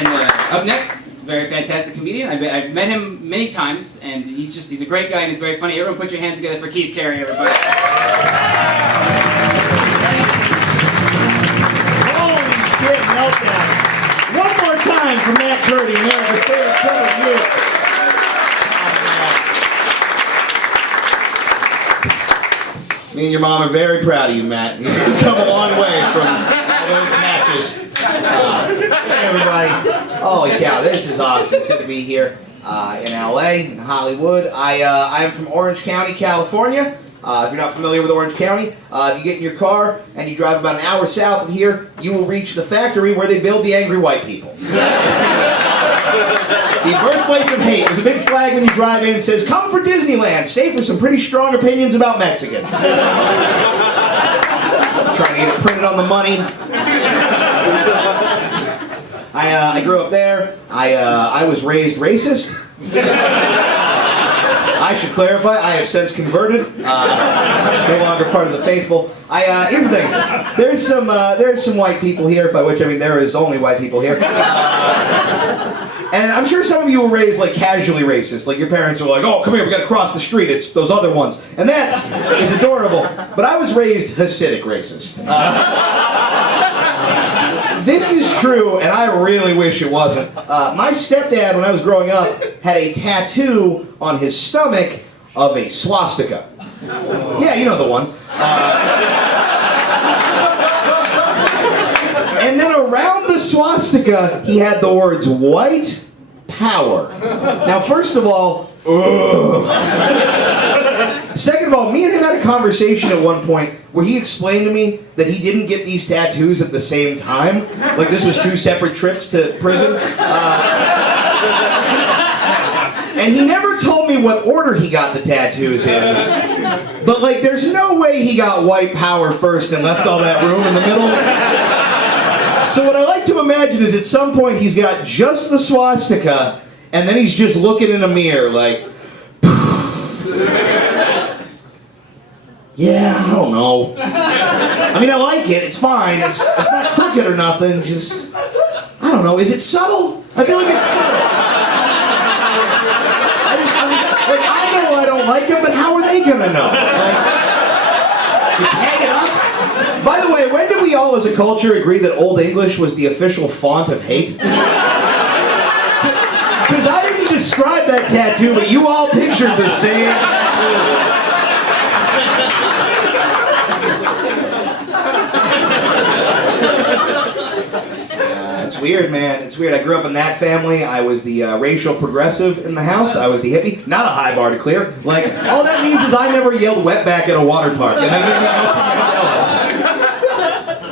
And up next, it's a very fantastic comedian. I've met him many times, and he's a great guy and he's very funny. Everyone put your hands together for Keith Carey, everybody. Holy shit, Meltdown. One more time for Matt Purdy, America's favorite comic youth. Me and your mom are very proud of you, Matt. You've come a long way from all those matches. Hey, everybody. Holy cow, this is awesome. It's good to be here in LA, in Hollywood. I am from Orange County, California. If you're not familiar with Orange County, if you get in your car and you drive about an hour south of here, you will reach the factory where they build the angry white people. The birthplace of hate. There's a big flag when you drive in that says, "Come for Disneyland. Stay for some pretty strong opinions about Mexicans." Trying to get it printed on the money. I grew up there. I was raised racist. I should clarify, I have since converted. No longer part of the faithful. Here's the thing. There's some white people here, by which I mean there is only white people here. And I'm sure some of you were raised like casually racist. Like your parents were like, "Oh, come here, we gotta cross the street. It's those other ones." And that is adorable. But I was raised Hasidic racist. This is true, and I really wish it wasn't. My stepdad, when I was growing up, had a tattoo on his stomach of a swastika. Yeah, you know the one. And then around the swastika, he had the words "white power." Now, first of all, ugh. Second of all, me and him had a conversation at one point where he explained to me that he didn't get these tattoos at the same time. Like this was 2 separate trips to prison. And he never told me what order he got the tattoos in. But like, there's no way he got white power first and left all that room in the middle. So what I like to imagine is at some point he's got just the swastika, and then he's just looking in a mirror like, yeah, I don't know. I mean, I like it. It's fine. It's not crooked or nothing. Just, I don't know. Is it subtle? I feel like it's subtle. I know I don't like it, but how are they gonna know? Like, you hang it up. By the way, when did we all as a culture agree that Old English was the official font of hate? Because I didn't describe that tattoo, but you all pictured the same. It's weird, man. It's weird. I grew up in that family. I was the racial progressive in the house. I was the hippie. Not a high bar to clear. Like, all that means is I never yelled wetback at a water park.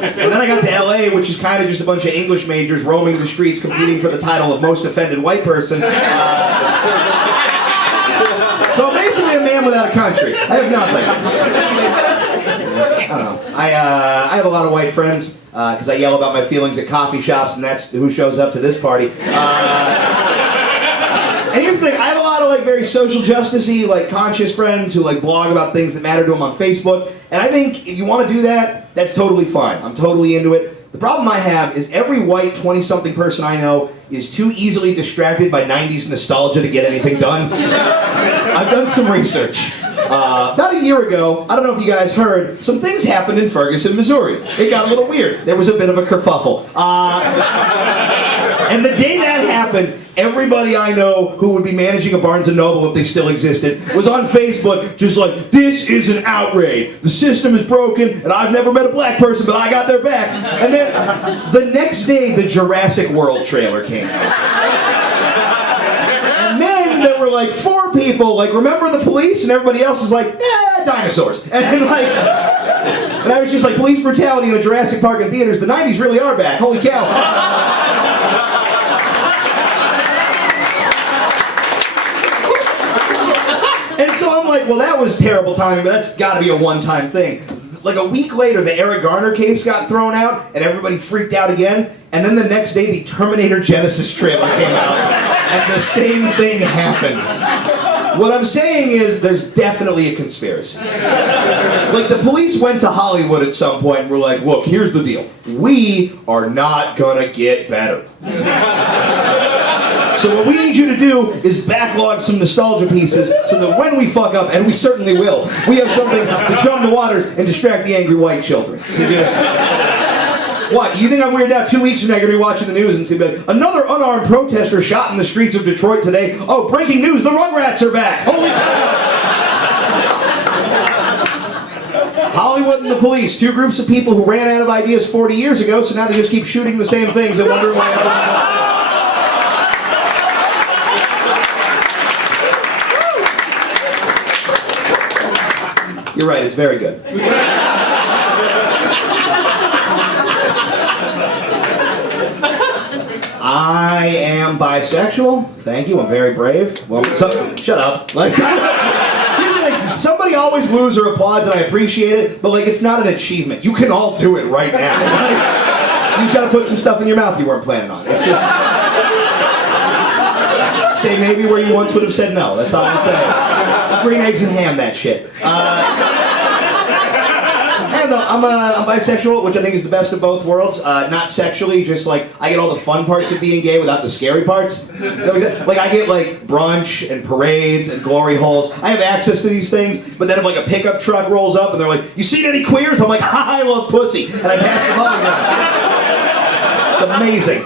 And then I got to LA, which is kind of just a bunch of English majors roaming the streets competing for the title of most offended white person. So I'm basically a man without a country. I have nothing. I don't know. I have a lot of white friends because I yell about my feelings at coffee shops, and that's who shows up to this party. And here's the thing, I have a lot of like very social justice-y, like conscious friends who like blog about things that matter to them on Facebook. And I think if you want to do that, that's totally fine. I'm totally into it. The problem I have is every white 20-something person I know is too easily distracted by 90s nostalgia to get anything done. I've done some research. About a year ago, I don't know if you guys heard, some things happened in Ferguson, Missouri. It got a little weird. There was a bit of a kerfuffle. And the day that happened, everybody I know who would be managing a Barnes & Noble if they still existed was on Facebook just like, "This is an outrage. The system is broken, and I've never met a black person, but I got their back." And then the next day, the Jurassic World trailer came out. And then there were like 4 people, like, "Remember the police?" And everybody else is like, "Dinosaurs." And like, and I was just like, police brutality in a Jurassic Park in theaters, the 90s really are back. Holy cow. And so I'm like, well, that was terrible timing, but that's got to be a one-time thing. Like a week later, the Eric Garner case got thrown out, and everybody freaked out again. And then the next day, the Terminator Genesis trailer came out, and the same thing happened. What I'm saying is there's definitely a conspiracy. Like, the police went to Hollywood at some point and were like, look, here's the deal. We are not gonna get better. So what we need you to do is backlog some nostalgia pieces so that when we fuck up, and we certainly will, we have something to chum the waters and distract the angry white children. So just... What, you think I'm weirded out 2 weeks from now, you're going to be watching the news and it's going to be like, another unarmed protester shot in the streets of Detroit today. Oh, breaking news, the Rugrats are back. Holy cow. Hollywood and the police, two groups of people who ran out of ideas 40 years ago, so now they just keep shooting the same things and wondering why everyone... You're right, it's very good. I am bisexual. Thank you. I'm very brave. Well, shut up. Like, somebody always woos or applauds, and I appreciate it. But like, it's not an achievement. You can all do it right now. Like, you've got to put some stuff in your mouth you weren't planning on. It's just say maybe where you once would have said no. That's all I'm saying. Green eggs and ham, that shit. I'm bisexual, which I think is the best of both worlds. Not sexually, just like I get all the fun parts of being gay without the scary parts. Like I get like brunch and parades and glory holes. I have access to these things, but then if like a pickup truck rolls up and they're like, "You seen any queers?" I'm like, "I love pussy," and I pass them on. It's amazing.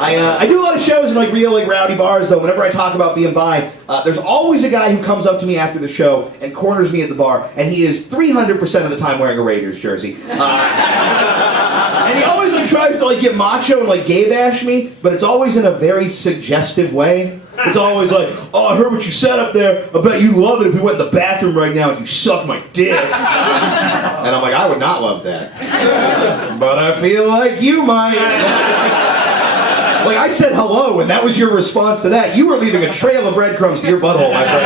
I do a lot of shows in like real like rowdy bars though. Whenever I talk about being bi, there's always a guy who comes up to me after the show and corners me at the bar, and he is 300% of the time wearing a Raiders jersey. And he always like tries to like get macho and like gay bash me, but it's always in a very suggestive way. It's always like, "Oh, I heard what you said up there. I bet you love it if we went in the bathroom right now and you sucked my dick." And I'm like, I would not love that. But I feel like you might. Like, I said hello, and that was your response to that. You were leaving a trail of breadcrumbs to your butthole, my friend.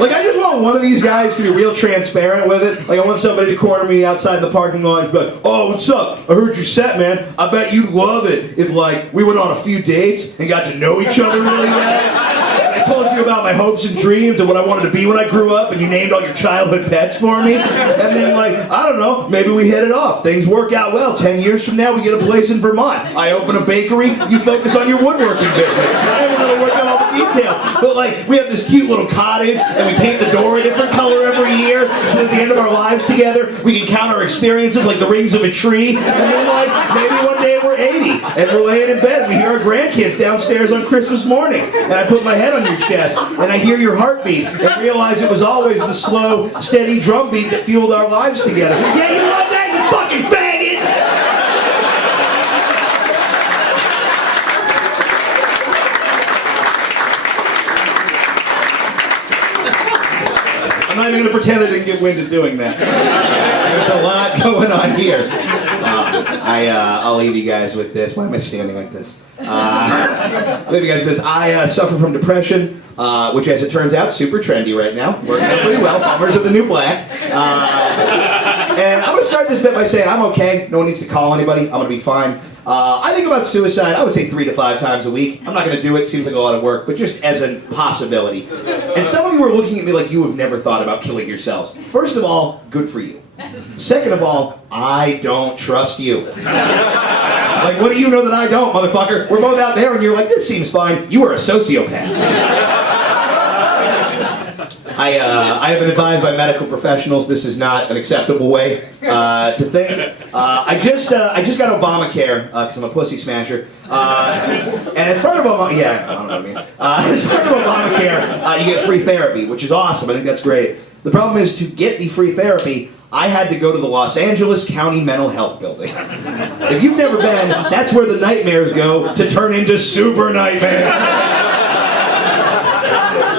Like, I just want one of these guys to be real transparent with it. Like, I want somebody to corner me outside the parking lot and be like, "Oh, what's up? I heard your set, man. I bet you'd love it if, like, we went on a few dates and got to know each other really well. I told you about my hopes and dreams and what I wanted to be when I grew up, and you named all your childhood pets for me. And then, like, I don't know, maybe we hit it off. Things work out well. 10 years from now, we get a place in Vermont. I open a bakery, you focus on your woodworking business. And we're gonna work out all the details. But, like, we have this cute little cottage, and we paint the door a different color every year, so at the end of our lives together, we can count our experiences like the rings of a tree. And then, like, maybe one day we're 80, and we're laying in bed, and we hear our grandkids downstairs on Christmas morning. And I put my head on your chest, and I hear your heartbeat, and realize it was always the slow, steady drum beat that fueled our lives together. Yeah, you love that, you fucking faggot! I'm not even going to pretend I didn't get winded doing that. There's a lot going on here. I'll leave you guys with this. Why am I standing like this? I'll leave you guys with this. I suffer from depression, which, as it turns out, super trendy right now. Working out pretty well. Bummers of the new black. And I'm going to start this bit by saying I'm okay. No one needs to call anybody. I'm going to be fine. I think about suicide, I would say 3 to 5 times a week. I'm not going to do it. Seems like a lot of work, but just as a possibility. And some of you are looking at me like you have never thought about killing yourselves. First of all, good for you. Second of all, I don't trust you. Like, what do you know that I don't, motherfucker? We're both out there and you're like, this seems fine. You are a sociopath. I have been advised by medical professionals this is not an acceptable way to think. I just got Obamacare because I'm a pussy smasher. And as part of Obamacare, yeah, I don't know what it means. As part of Obamacare, you get free therapy, which is awesome. I think that's great. The problem is, to get the free therapy, I had to go to the Los Angeles County Mental Health Building. If you've never been, that's where the nightmares go to turn into super nightmares.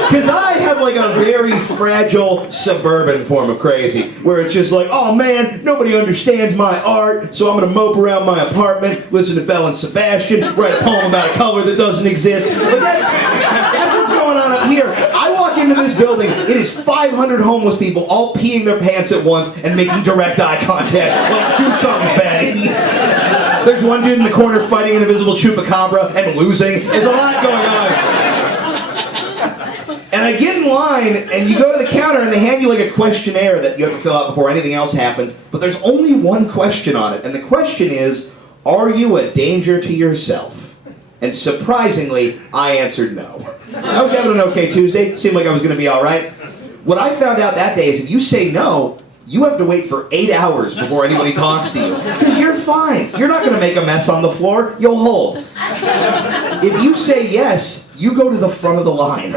Because I have like a very fragile suburban form of crazy, where it's just like, oh man, nobody understands my art, so I'm going to mope around my apartment, listen to Belle and Sebastian, write a poem about a color that doesn't exist. But that's what's going on up here. I walk into this building, it is 500 homeless people all peeing their pants at once and making direct eye contact. Like, do something, fatty. There's one dude in the corner fighting an invisible chupacabra and losing. There's a lot going on. And I get in line, and you go to the counter, and they hand you like a questionnaire that you have to fill out before anything else happens. But there's only one question on it, and the question is, are you a danger to yourself? And surprisingly, I answered no. I was having an okay Tuesday. Seemed like I was going to be all right. What I found out that day is if you say no, you have to wait for 8 hours before anybody talks to you. Because you're fine. You're not going to make a mess on the floor. You'll hold. If you say yes, you go to the front of the line.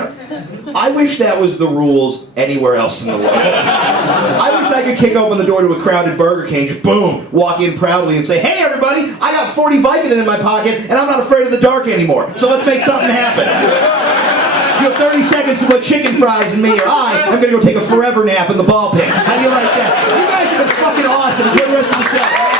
I wish that was the rules anywhere else in the world. I wish I could kick open the door to a crowded Burger King, just boom, walk in proudly and say, hey everybody, I got 40 Vicodin in my pocket and I'm not afraid of the dark anymore. So let's make something happen. You have 30 seconds to put chicken fries in me or I'm going to go take a forever nap in the ball pit. How do you like that? You guys have been fucking awesome. Enjoy the rest of the show.